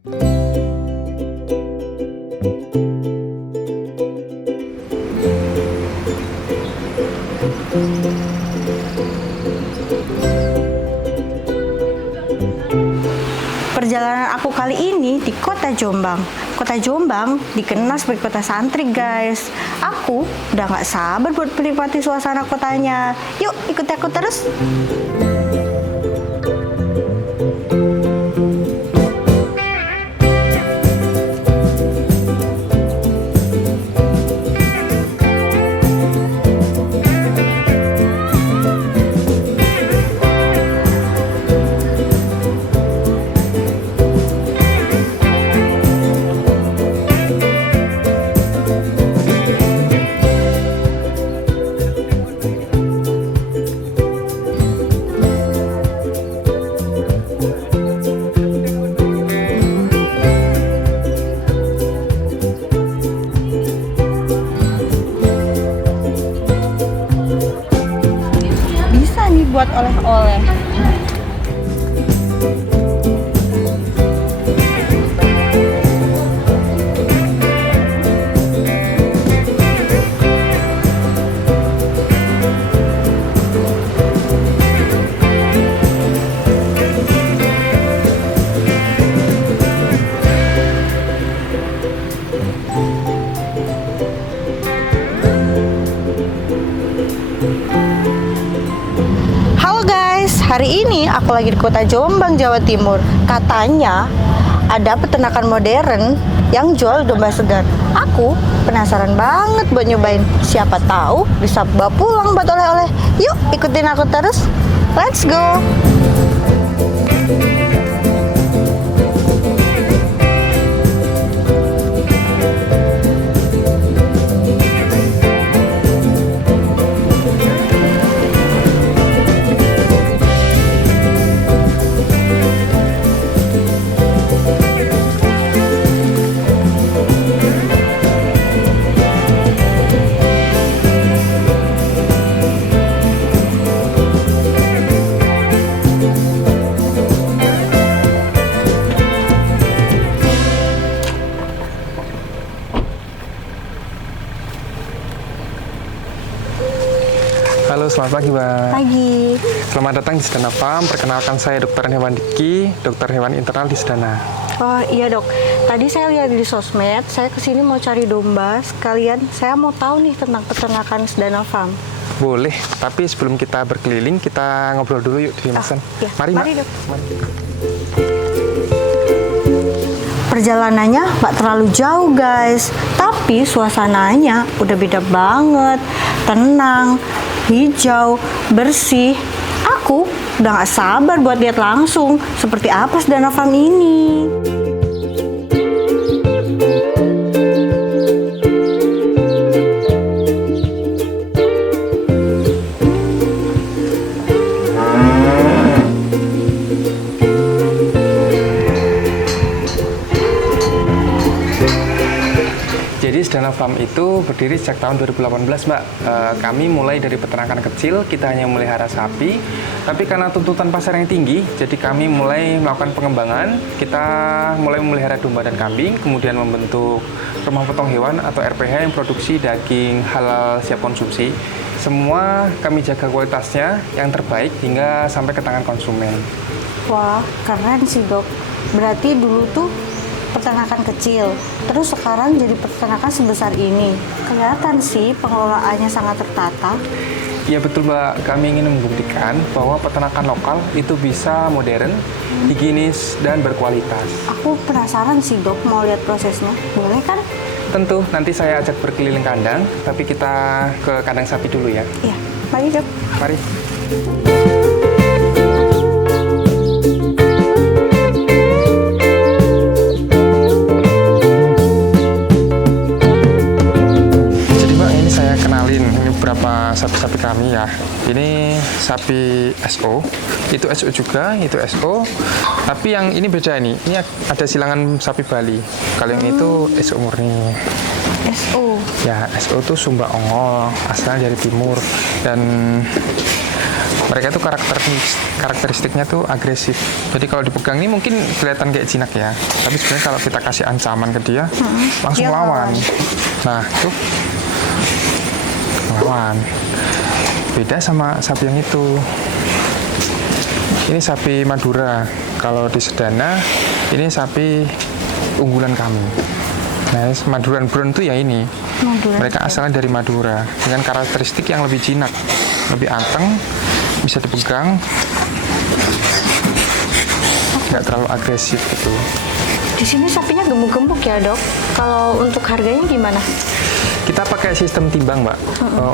Perjalanan aku kali ini di kota Jombang. Kota Jombang dikenal sebagai kota santri, guys. Aku udah gak sabar buat menikmati suasana kotanya. Yuk, ikuti aku terus. Buat oleh-oleh. Hari ini aku lagi di kota Jombang, Jawa Timur. Katanya ada peternakan modern yang jual domba segar. Aku penasaran banget buat nyobain. Siapa tahu bisa bawa pulang buat oleh-oleh. Yuk ikutin aku terus. Let's go. Halo, selamat pagi, Mbak. Pagi. Selamat datang di Sedana Farm. Perkenalkan saya Dr. Hewan Diki, dokter hewan internal di Sedana. Oh iya dok, tadi saya lihat di sosmed, saya kesini mau cari domba, sekalian saya mau tahu nih tentang peternakan Sedana Farm. Boleh, tapi sebelum kita berkeliling, kita ngobrol dulu yuk di Masan. Ya. Mari, Mbak. Mari dok. Perjalanannya nggak terlalu jauh guys, tapi suasananya udah beda banget, tenang, hijau, bersih. Aku udah gak sabar buat lihat langsung seperti apa Sedana Farm ini. Jadi Sedana Farm itu berdiri sejak tahun 2018, Mbak. Kami mulai dari peternakan kecil, kita hanya memelihara sapi. Tapi karena tuntutan pasar yang tinggi, jadi kami mulai melakukan pengembangan. Kita mulai memelihara domba dan kambing, kemudian membentuk rumah potong hewan atau RPH yang produksi daging halal siap konsumsi. Semua kami jaga kualitasnya yang terbaik hingga sampai ke tangan konsumen. Wah, keren sih dok. Berarti dulu tuh peternakan kecil, terus sekarang jadi peternakan sebesar ini. Kelihatan sih pengelolaannya sangat tertata. Ya betul Mbak, kami ingin membuktikan bahwa peternakan lokal itu bisa modern, higienis, dan berkualitas. Aku penasaran sih dok, mau lihat prosesnya. Boleh kan? Tentu, nanti saya ajak berkeliling kandang, tapi kita ke kandang sapi dulu ya. Iya, mari dok. Mari. Beberapa sapi-sapi kami ya. Ini sapi SO, itu SO juga, itu SO. Tapi yang ini beda nih. Ini ada silangan sapi Bali. Kalau yang itu SO murni. SO. Ya, SO itu Sumba Ongol, asal dari timur. Dan Mereka tuh karakteristiknya tuh agresif. Jadi kalau dipegang ini mungkin kelihatan kayak jinak ya. Tapi sebenarnya kalau kita kasih ancaman ke dia, langsung Dia lawan. lawan. Nah, tuh lawan. Beda sama sapi yang itu. Ini sapi Madura. Kalau di Sedana, ini sapi unggulan kami. Nah, Maduran Brown itu ya ini. Mereka asalnya dari Madura dengan karakteristik yang lebih jinak, lebih anteng, bisa dipegang, nggak terlalu agresif gitu. Di sini sapinya gemuk-gemuk ya, Dok. Kalau untuk harganya gimana? Kita pakai sistem timbang, Mbak,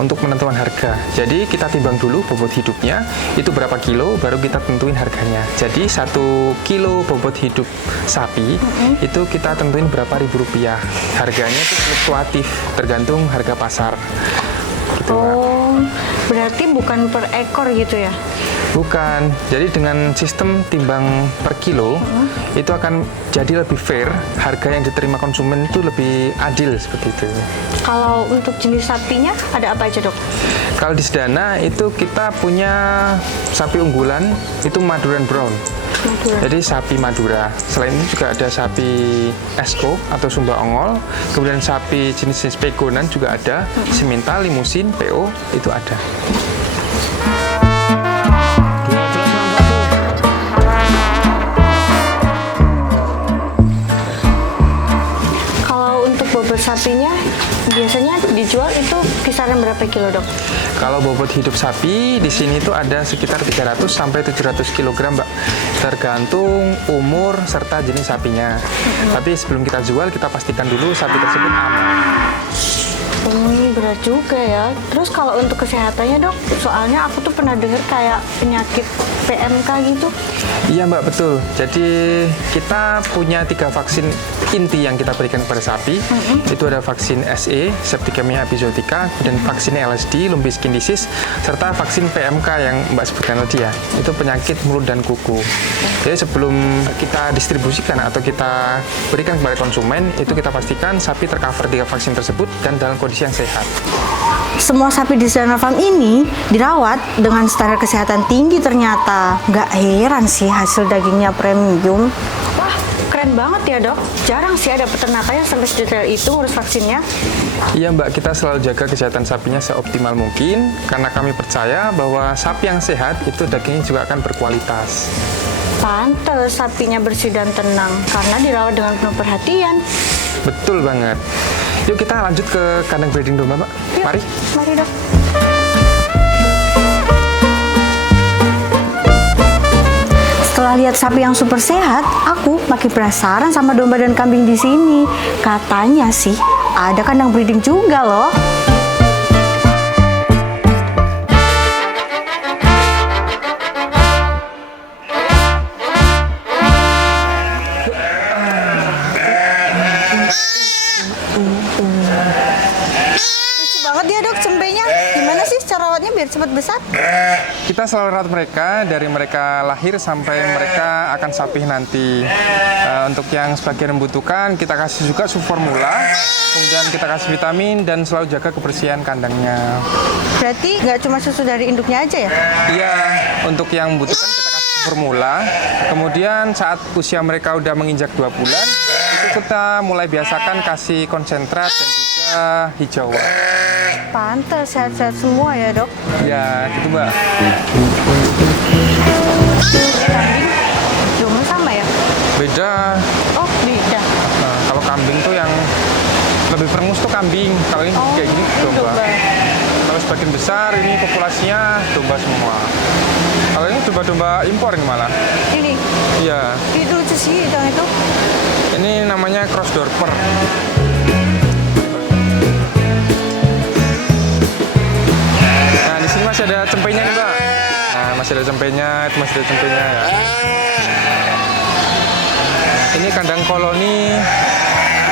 untuk menentukan harga. Jadi kita timbang dulu bobot hidupnya, itu berapa kilo, baru kita tentuin harganya. Jadi 1 kilo bobot hidup sapi, itu kita tentuin berapa ribu rupiah. Harganya itu fluktuatif, tergantung harga pasar. Gitu, Mbak. Oh, berarti bukan per ekor gitu ya? Bukan. Jadi dengan sistem timbang per kilo, itu akan jadi lebih fair, harga yang diterima konsumen itu lebih adil seperti itu. Kalau untuk jenis sapinya ada apa aja, Dok? Kalau di Sedana itu kita punya sapi unggulan itu Maduran Brown. Jadi sapi Madura. Selain itu juga ada sapi Esko atau Sumba Ongol. Kemudian sapi jenis-jenis pegonan juga ada. Seminta, limusin, PO itu ada. Kalau untuk bobot sapinya biasanya dijual itu kisaran berapa kilo, Dok? Kalau bobot hidup sapi di sini itu ada sekitar 300 sampai 700 kg, Mbak. Tergantung umur serta jenis sapinya. Tapi sebelum kita jual, kita pastikan dulu sapi tersebut aman. Berat juga ya. Terus kalau untuk kesehatannya, Dok, soalnya aku tuh pernah dengar kayak penyakit PMK gitu. Iya, Mbak, betul. Jadi kita punya 3 vaksin inti yang kita berikan kepada sapi. Itu ada vaksin SE, Septicemia epizootica, dan vaksin LSD, lumpy skin disease, serta vaksin PMK yang Mbak sebutkan tadi ya. Itu penyakit mulut dan kuku. Jadi sebelum kita distribusikan atau kita berikan kepada konsumen, itu kita pastikan sapi tercover 3 vaksin tersebut dan dalam kondisi yang sehat. Semua sapi di Sedana Farm ini dirawat dengan standar kesehatan tinggi ternyata. Nggak heran sih hasil dagingnya premium. Wah, keren banget ya, Dok. Jarang sih ada peternakan yang sampai sedetail itu ngurus vaksinnya. Iya, Mbak, kita selalu jaga kesehatan sapinya seoptimal mungkin karena kami percaya bahwa sapi yang sehat itu dagingnya juga akan berkualitas. Pantes sapinya bersih dan tenang karena dirawat dengan penuh perhatian. Betul banget. Yuk kita lanjut ke kandang breeding domba, Mbak. Yuk, Mari. Mari, Dok. Setelah lihat sapi yang super sehat, aku makin penasaran sama domba dan kambing di sini. Katanya sih ada kandang breeding juga loh. Lucu banget ya, Dok, cempenya. Gimana sih cara rawatnya biar cepat besar? Kita selalu rawat mereka dari mereka lahir sampai mereka akan sapih nanti. Untuk yang sebagian membutuhkan, kita kasih juga subformula, kemudian kita kasih vitamin dan selalu jaga kebersihan kandangnya. Berarti nggak cuma susu dari induknya aja ya? Iya, untuk yang membutuhkan kita kasih subformula. Kemudian saat usia mereka udah menginjak 2 bulan, itu kita mulai biasakan kasih konsentrat dan juga hijauan. Pantes sehat-sehat semua ya, Dok. Ya, gitu, Mbak. Kambing domba sama ya? Beda. Oh, beda. Nah, kalau kambing tuh yang lebih perengus tuh kambing. Kalau ini kayak gini ini domba. domba. Kalau sebagian besar ini populasinya domba semua. Kalau ini domba-domba impor ini malah. Ini, Iya. itu lucu sih yang itu. Ini namanya cross dorper. Nah, di sini masih ada cempenya nih, Mbak. Nah, masih ada cempenya, itu masih ada cempenya ya. Ini kandang koloni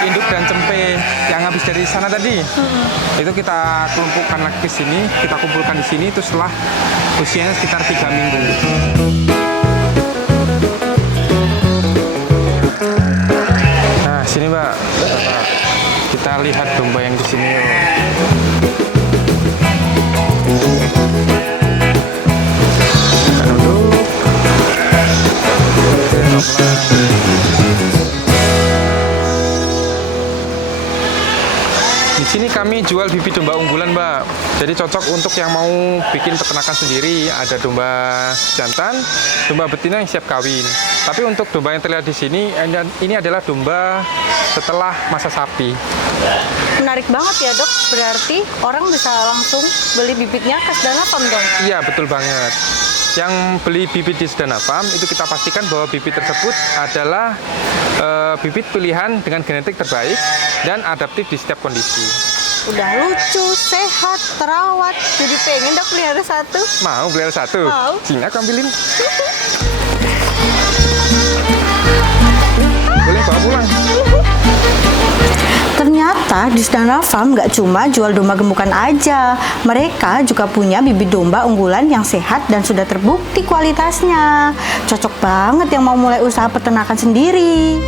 induk dan cempe yang habis dari sana tadi. Itu kita kelompokkan lagi ke sini, kita kumpulkan di sini itu setelah usianya sekitar 3 minggu. Nah, sini, Mbak. Kita lihat domba yang di sini. Di sini kami jual bibit domba unggulan, Mbak. Jadi cocok untuk yang mau bikin peternakan sendiri. Ada domba jantan, domba betina yang siap kawin. Tapi untuk domba yang terlihat di sini, ini adalah domba setelah masa sapi. Menarik banget ya dok, berarti orang bisa langsung beli bibitnya ke Sedana Farm dong? Iya, betul banget. Yang beli bibit di Sedana Farm itu kita pastikan bahwa bibit tersebut adalah bibit pilihan dengan genetik terbaik dan adaptif di setiap kondisi. Udah lucu, sehat, terawat, jadi pengen dok pelihara satu. Mau pelihara satu? Mau. Sini aku ambilin. Boleh bawa pulang. Ternyata di Sedana Farm nggak cuma jual domba gemukan aja. Mereka juga punya bibit domba unggulan yang sehat dan sudah terbukti kualitasnya. Cocok banget yang mau mulai usaha peternakan sendiri.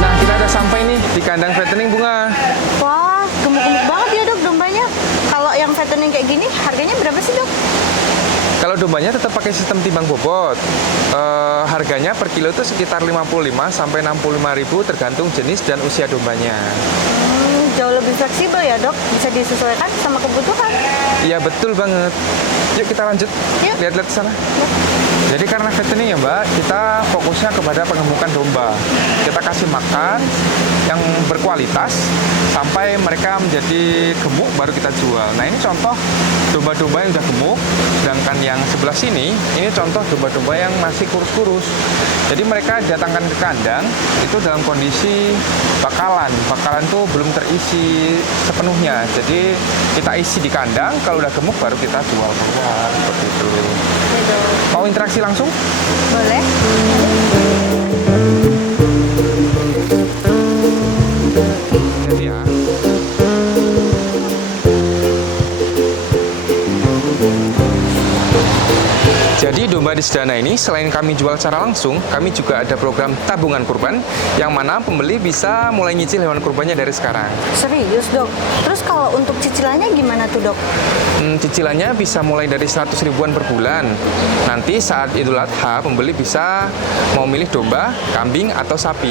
Nah, kita ada sampai nih di kandang fattening Bunga. Wah, gemuk-gemuk banget ya dok dombanya. Kalau yang fattening kayak gini, harganya berapa sih dok? Kalau dombanya tetap pakai sistem timbang bobot. Harganya per kilo itu sekitar 55 sampai 65.000 tergantung jenis dan usia dombanya. Jauh lebih fleksibel ya dok, bisa disesuaikan sama kebutuhan. Iya, betul banget. Yuk kita lanjut. Yuk. Lihat-lihat ke sana. Jadi karena fattening ya Mbak, kita fokusnya kepada pengemukan domba. Kita kasih makan yang berkualitas sampai mereka menjadi gemuk baru kita jual. Nah, ini contoh domba-domba yang udah gemuk, sedangkan yang sebelah sini ini contoh domba-domba yang masih kurus-kurus. Jadi mereka datangkan ke kandang itu dalam kondisi bakalan. Bakalan tuh belum terisi sepenuhnya. Jadi kita isi di kandang, kalau udah gemuk baru kita jual keluar seperti itu. Mau interaksi langsung? Boleh. Jadi ya. Jadi domba di Sedana ini selain kami jual secara langsung, kami juga ada program tabungan kurban yang mana pembeli bisa mulai nyicil hewan kurbannya dari sekarang. Serius dok? Terus kalau untuk cicilannya gimana tuh dok? Cicilannya bisa mulai dari 100 ribuan per bulan. Nanti saat Idul Adha pembeli bisa mau milih domba, kambing, atau sapi.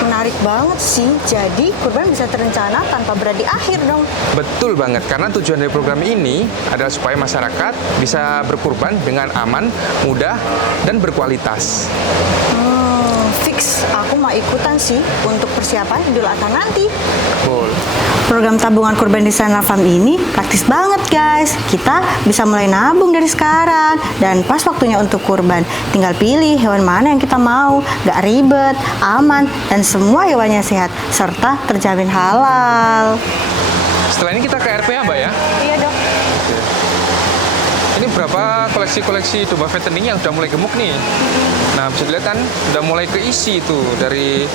Menarik banget sih, jadi kurban bisa terencana tanpa berat di akhir dong. Betul banget, karena tujuan dari program ini adalah supaya masyarakat bisa berkurban dengan aman, mudah, dan berkualitas. Fix, aku mau ikutan sih untuk persiapan Idul Adha nanti. Betul. Program tabungan kurban di Sedana Farm ini praktis banget guys. Kita bisa mulai nabung dari sekarang dan pas waktunya untuk kurban. Tinggal pilih hewan mana yang kita mau, gak ribet, aman, dan semua hewannya sehat serta terjamin halal. Setelah ini kita ke RPH, Mbak ya. Iya dok. Ini berapa koleksi-koleksi domba fattening yang udah mulai gemuk nih. Nah, bisa dilihat kan udah mulai keisi itu dari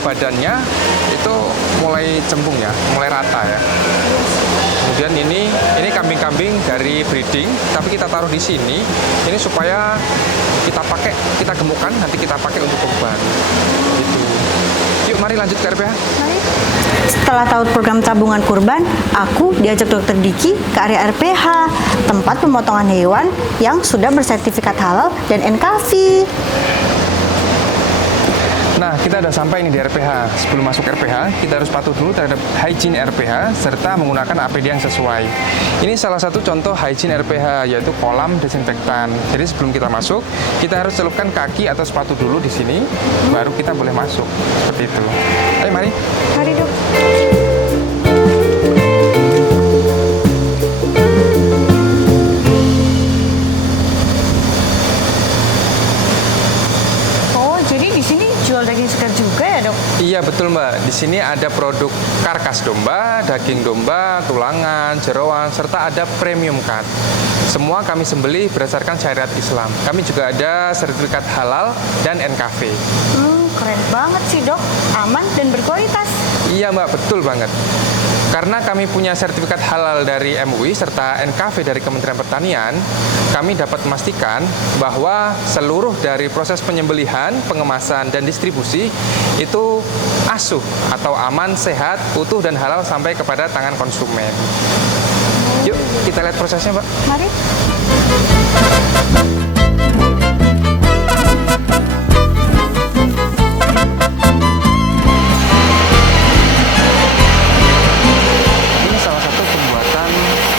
badannya itu mulai cembung ya, mulai rata ya. Kemudian ini kambing-kambing dari breeding, tapi kita taruh di sini. Ini supaya kita gemukkan, nanti kita pakai untuk kurban. Gitu. Yuk, mari lanjut ke RPH. Mari. Setelah tahu program tabungan kurban, aku diajak dokter Diki ke area RPH, tempat pemotongan hewan yang sudah bersertifikat halal dan NKV. Nah, kita udah sampai nih di RPH. Sebelum masuk RPH, kita harus patuh dulu terhadap hygiene RPH serta menggunakan APD yang sesuai. Ini salah satu contoh hygiene RPH, yaitu kolam desinfektan. Jadi sebelum kita masuk, kita harus celupkan kaki atau sepatu dulu di sini, baru kita boleh masuk. Seperti itu. Ayo, mari. Mari dok. Oh, jadi di sini jual daging segar juga ya dok? Iya betul Mbak, di sini ada produk karkas domba, daging domba, tulangan, jeroan, serta ada premium cut. Semua kami sembelih berdasarkan syariat Islam. Kami juga ada sertifikat halal dan NKV. Keren banget sih dok, aman dan berkualitas. Iya Mbak, betul banget. Karena kami punya sertifikat halal dari MUI serta NKV dari Kementerian Pertanian, kami dapat memastikan bahwa seluruh dari proses penyembelihan, pengemasan, dan distribusi itu asuh atau aman, sehat, utuh, dan halal sampai kepada tangan konsumen. Yuk, kita lihat prosesnya, Mbak. Mari. Ini salah satu pembuatan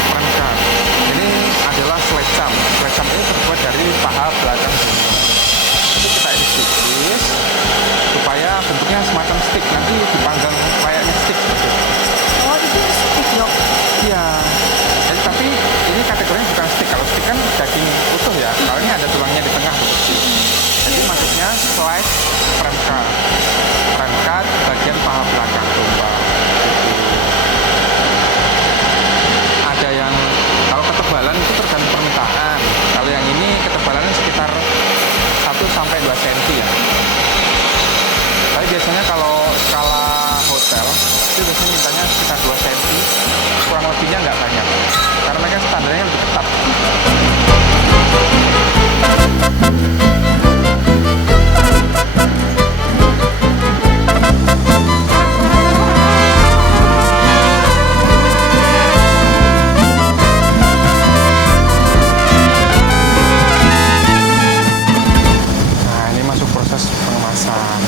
perangkat. Ini adalah slecam. Slecam ini terbuat dari paha belakang domba. Itu kita tipis supaya bentuknya semacam stick. Nanti dipanggang kayaknya stick seperti itu. Oh, itu stick, Dok. Iya. Jadi tapi ini kategorinya bukan stick. Kalau stick kan daging utuh ya. Kalau ini ada tulangnya di tengah begitu. Jadi maksudnya slice perangkat. Perangkat bagian paha belakang domba. Gitu. Ada yang kalau ketebalan itu tergantung permintaan. Kalau yang ini ketebalannya sekitar 1 sampai 2 cm ya. Tapi biasanya kalau skala hotel itu biasanya mintanya sekitar 2 cm. Kurang lebihnya nggak banyak. Karena mereka standarnya lebih ketat. Nah, ini masuk proses pengemasan.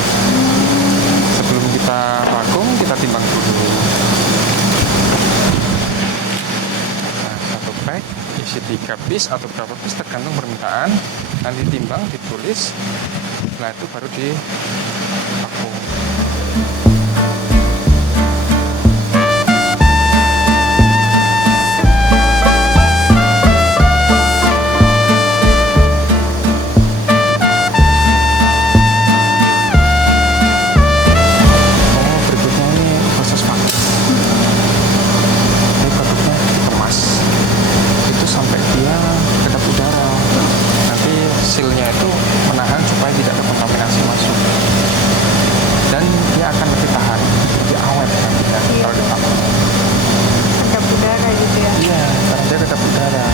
Sebelum kita vakum, kita timbang dulu. Nah, satu pack isi 3 piece atau berapa piece tergantung permintaan. Nanti timbang, ditulis. Setelah itu baru di vakum. Berikutnya ini proses vakum. Ini produknya dikemas. Itu sampai dia kedap udara. Nanti sealnya itu menahan supaya tidak ada kontaminasi masuk. Dan dia akan lebih tahan, lebih awet nantinya kalau divakum. Kedap udara gitu ya. Iya, karena dia kedap udara.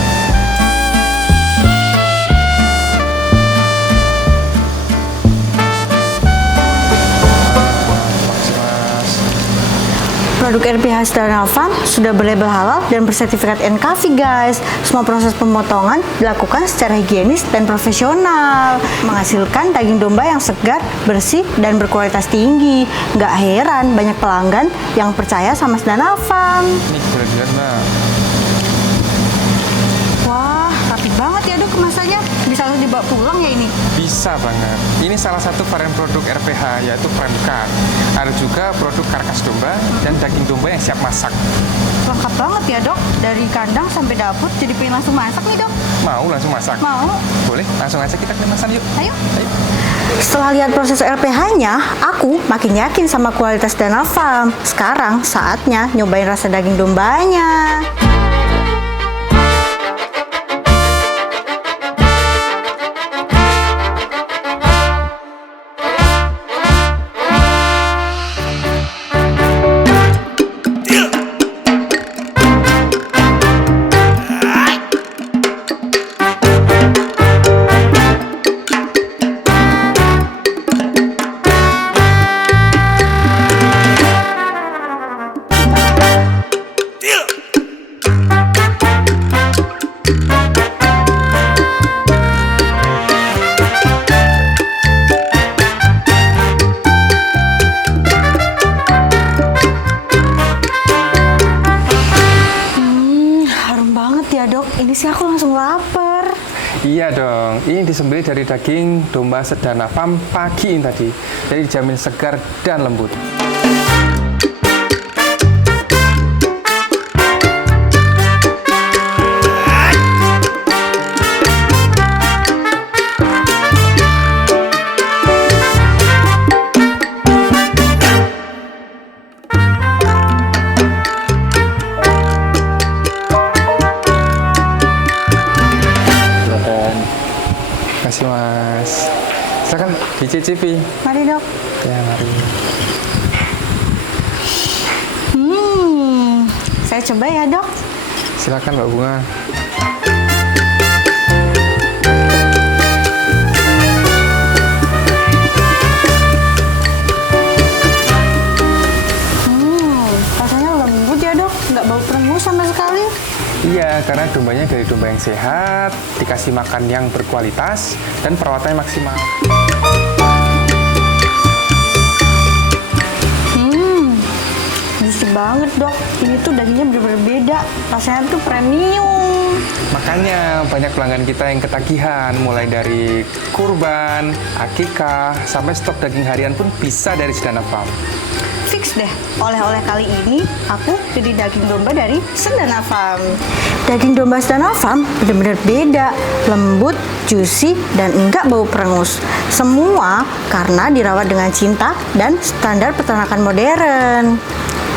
Makasih, Mas. Produk RPH Sedana Farm sudah berlabel halal dan bersertifikat NKV, guys. Semua proses pemotongan dilakukan secara higienis dan profesional, menghasilkan daging domba yang segar, bersih, dan berkualitas tinggi. Nggak heran banyak pelanggan yang percaya sama Sedana Farm. Ini boleh dilihat, Mbak. Wah, rapi banget ya, Dok, kemasannya. Bisa langsung dibawa pulang ya ini? Bisa banget. Ini salah satu varian produk RPH, yaitu prime cut. Ada juga produk karkas domba dan daging domba yang siap masak. Lengkap banget ya, Dok. Dari kandang sampai dapur, jadi pengen langsung masak nih, Dok. Mau langsung masak? Mau? Boleh, langsung aja kita kemasan yuk. Ayo. Ayo. Setelah lihat proses LPH-nya, aku makin yakin sama kualitas Sedana Farm. Sekarang saatnya nyobain rasa daging dombanya. Harum banget ya, Dok. Ini sih aku langsung lapar. Iya dong, ini disembelih dari daging domba Sedana Farm pagi ini tadi. Jadi dijamin segar dan lembut. Makasih, Mas. Silakan dicicipi. Mari, Dok. Ya, mari. Saya coba ya, Dok. Silakan, Mbak Bunga. Rasanya lembut ya, Dok. Nggak bau perengus sama sekali. Iya, karena dombanya dari domba yang sehat, dikasih makan yang berkualitas, dan perawatannya maksimal. Juicy banget dok, ini tuh dagingnya bener-bener beda, rasanya tuh premium. Makanya banyak pelanggan kita yang ketagihan, mulai dari kurban, akikah, sampai stok daging harian pun bisa dari Sedana Farm. Fix deh, oleh-oleh kali ini aku jadi daging domba dari Sedana Farm. Daging domba Sedana Farm bener-bener beda, lembut, juicy, dan enggak bau perengus. Semua karena dirawat dengan cinta dan standar peternakan modern.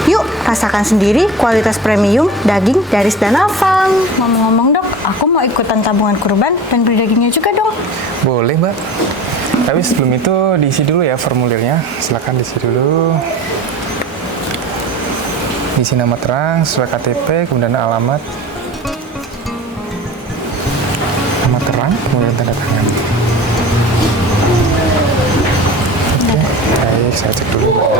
Yuk, rasakan sendiri kualitas premium daging dari Sedana Farm. Ngomong-ngomong dok, aku mau ikutan tabungan kurban dan beli dagingnya juga dong. Boleh, Mbak. Tapi sebelum itu diisi dulu ya formulirnya. Silakan diisi dulu. Isi nama terang, sesuai KTP, kemudian alamat. Nama terang, kemudian tanda tangan. Oke, baik, saya cek dulu, Mbak.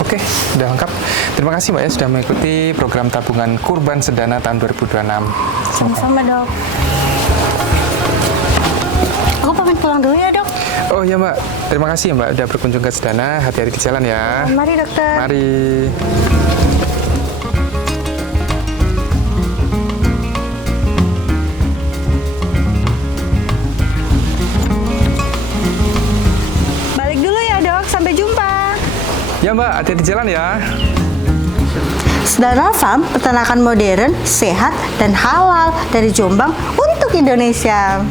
Oke, sudah lengkap. Terima kasih Mbak ya sudah mengikuti program tabungan kurban Sedana tahun 2026. Sama-sama dok. Aku pamit pulang dulu ya dok. Oh iya Mbak, terima kasih ya Mbak udah berkunjung ke Sedana. Hati-hati di jalan ya. Mari dokter. Mari. Balik dulu ya dok, sampai jumpa. Ya Mbak, hati-hati di jalan ya. Sedana Farm, peternakan modern, sehat, dan halal dari Jombang untuk Indonesia.